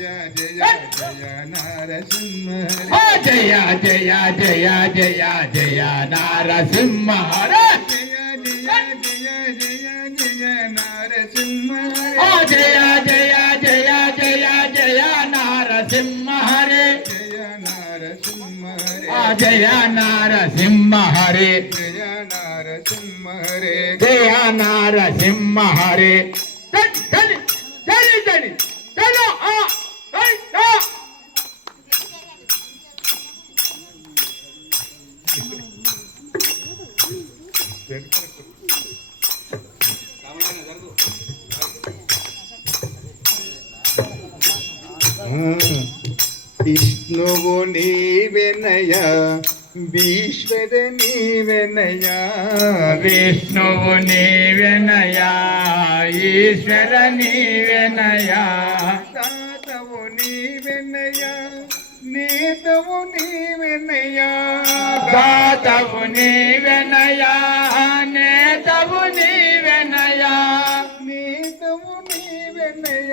జయ నరసింహ జయ జయ జయ జయ జయ నరసింహ హరే జయ నరసింహ జయ జయ జయ జయ జయ నరసింహ హరే జయ నరసింహ జయ నరసింహ హరే జయ నరసింహ హరే జయ నరసింహ హరే చలి చలి చలి చలో విష్ణువు నీవెనయ ఈశ్వర నీవెనయ విష్ణువు నీవెనయా ఈశ్వర నీవెనయా దాతవు నీవెనయ నేతవు నీవెనయ దాతవు నీవెనయా నేతవు నీవెనయా నేతవు నీవెనయ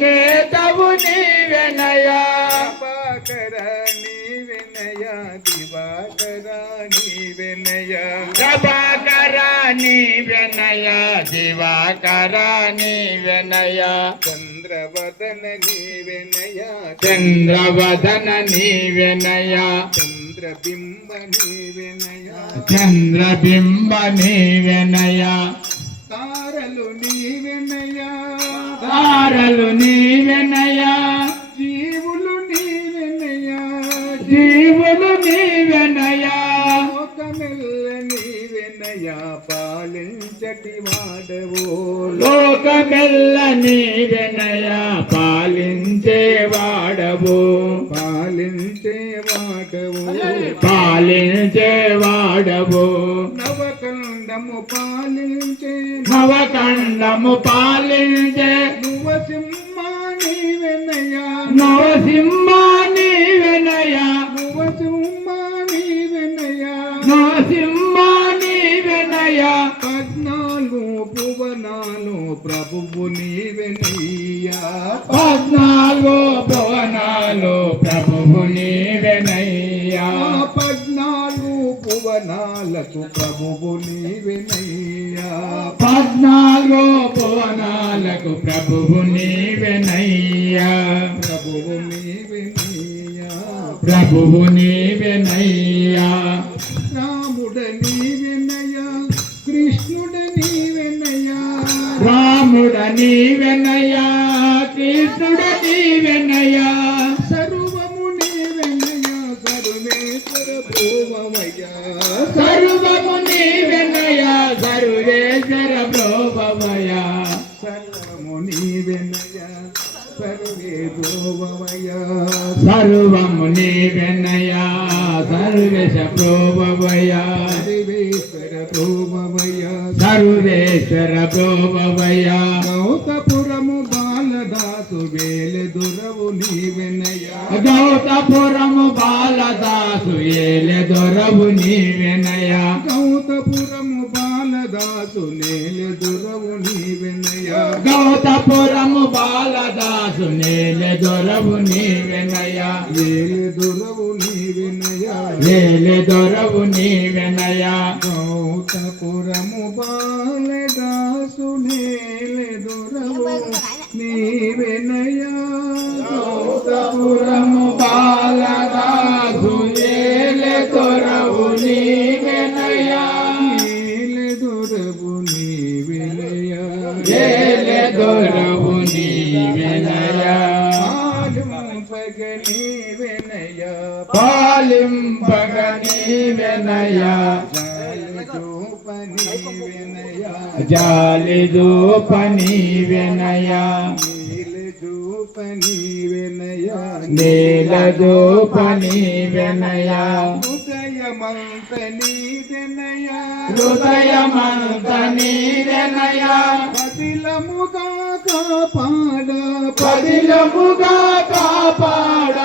నేతవు నీవెనయా దివాకర నీవెనయ దివాకర నీవెనయ ప్రభాకర నీవెనయా దివాకర నీవెనయా చంద్రవదన నీవెనయ చంద్రవదన నీవెనయా చంద్రబింబ నీవెనయ చంద్రబింబ నీవెనయా తారలు నీవెనయ తారలు నీవెనయా జీవులు నీవెనయ జీవులు నీవెనయా లోకమెల్ల నీవెనయ పాలించటి వాడవో లోకమెల్ల నీవెనయా పాలించే వాడవు పాలించే వాడవో పాలించే వాడవు నవకండము పాలించే నవకండము పాలించే నువసింహ నీవెనయ నరసింహ నీవెనయా నువసింహ నీవెనయ నరసింహ నీవెనయా పద్నాలుగు భువనాలు ప్రభువు నీవెనయ్యా పద్నాలుగు భువనాలు ప్రభువు నీవెనయ్యా పద్నాలుగు భువనాలకు ప్రభువు నీవెనయ్యా పద్నాలుగు భువనాలకు ప్రభువు నీవెనయ్యా ప్రభువు నీవెనయ్యా ప్రభువు నీవెనయ్యా రాముడ నీవెనయ్యా కృష్ణుడ నీవెనయ్యా రాముడ నీవెనయ్యా కృష్ణుడ నీవెనయ్యా సర్వము నీవెనయ్యా సర్వేశ్వర భూమయ్యా సర్వము నీవెనయ్యా సర్వేశ్వర ప్రభవయా సర్వము నీవెనయ్యా సర్వే భూమయ్యా సర్వము నీవెనయ్యా సర్వేశ ప్రభవయా సర్వేశ్వర భూమయ్యా సర్వేశ్వర ప్రభవయా గౌతపురము బాలదాసు వేలెదురవు నీవెనయ్యా గౌతపురము బాలదాసు ఏలెదొరవు నీవెనయ్యా గౌతపురము బాలదాసు నేలెదురవు నీవెనయ్యా గౌతపురము బాలదాసు నేలెదొరవు నీవెనయ్యా వేలెదురవు నీవెనయ్యా ఏలెదొరవు నీవెనయ్యా గౌతపురము బాలదాసు నేలెదురవు నీవెనయ్యా గౌతపురము బాలదాసు ఏలెదొరవు నీవెనయ్యా నేలెదురవు నీవెనయ్యా ఏలెదొరవు నీవెనయ్యా పాలింపగ నీవెనయ్యా పాలింపగ నీవెనయ్యా జాలిదూప నీవెనయ్యా జాలిదూప నీవెనయ్యా నీలదూప నీవెనయ్యా నీలదూప నీవెనయ్యా హృదయమంత నీవెనయ్యా హృదయమంత నీవెనయ్యా పదిలముగా కాపాడ పదిలముగా కాపాడ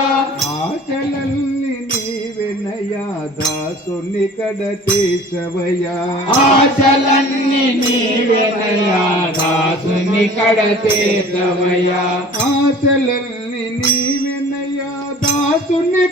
ఆచలల్ని నీవెనయ్యా దాసుని కడతేశవయ్యా ఆశలన్నీ నీవెనయ్యా దాసుని కడతేసవయ్యా ఆచలల్ని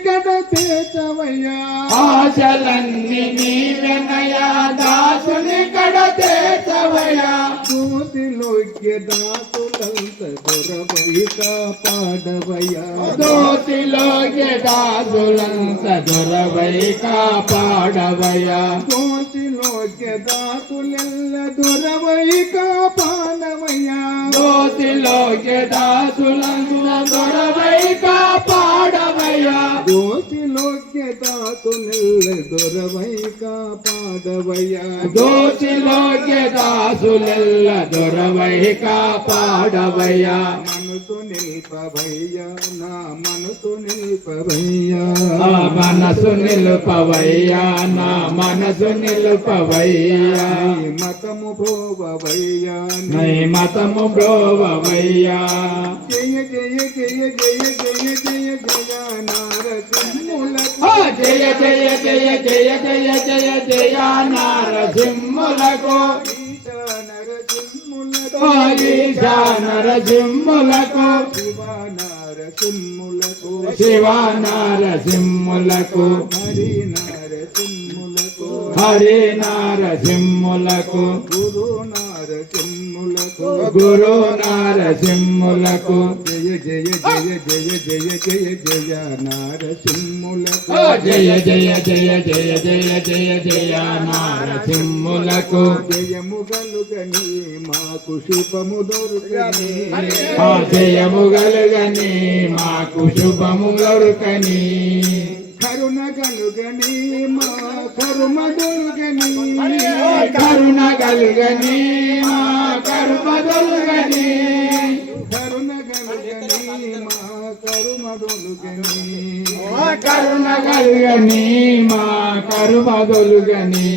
కడ తీర్చవయ్యా ఆశలన్నీ నీవెనయా దాసుని కడ తీర్చవయ్యా దోసిలోకి దాసులంత దొరవై కాపాడవయ్యా దోసిలోకి దాసులంత దొరవై కాపాడవయ్యా దోసిలోకి దాసులెల్ల దొరవై కాపాడవయ్యా దోసిలోకి దాసులంత దొరవై కాపాడవయ్యా దోసిలోకి దాసులెల్ల దొరవై కాపాడవయ్యా దోసిలోకి దాసులెల్ల దొరవై కాపాడవయ్యా మనసు నిల్పవయ్యా నా మనసు నిల్పవయ్యా మనసు నిలుపవయ్యా నా మనసు నిలుపవయ్యా నీ మతము భోవవయ్యా నీ మతము బ్రోవవయ్యా జయ జయ జయ జయ జయ జయ జయ నారసింహులకు జయ జయ జయ జయ జయ జయ జయ నారసింహులకు ఈశా నరసింహులకు శివ నారసింహులకు హరి నారసింహులకు గురు నారసింహులకు గురు నారసింహులకు జయ జయ జయ జయ జయ జయ జయ నారసింహులకు జయ జయ జయ జయ జయ జయ జయ నారసింహులకు జయము గలుగని మాకు శుభము దొరుకని జయము గలుగని మాకు శుభము దొరుకని కరుణ గలుగని మా కరుమ దొరుకని కరుణ గలుగని మా కరుమ దొరుకని కరుణ గలుగని మా కరుమ దొరుకని కరుణ గలుగని మా కరుమ దొరుకని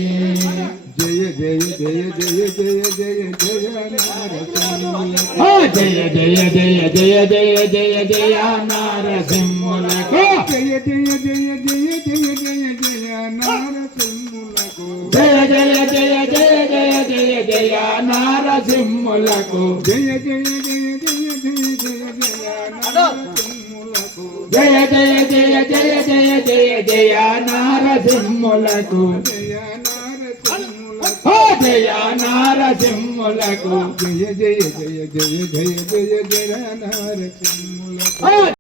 జయ జయ జయ జయ జయ జయ జయ నారసింహులకు జయ జయ జయ జయ జయ జయ జయ నారసింహులకు జయ జయ జయ జయ జయ జయ జయ నారసింహులకు జయ జయ జయ జయ జయ జయ జయ నారసింహులకు జయ జయ జయ జయ జయ జయ జయ నారసింహులకు జయ జయ జయ జయ జయ జయ జయ నారసింహులకు జయ నారసింహులకు జయ నారసింహులకు జయ జయ జయ జయ జయ జయ జయ నారసింహులకు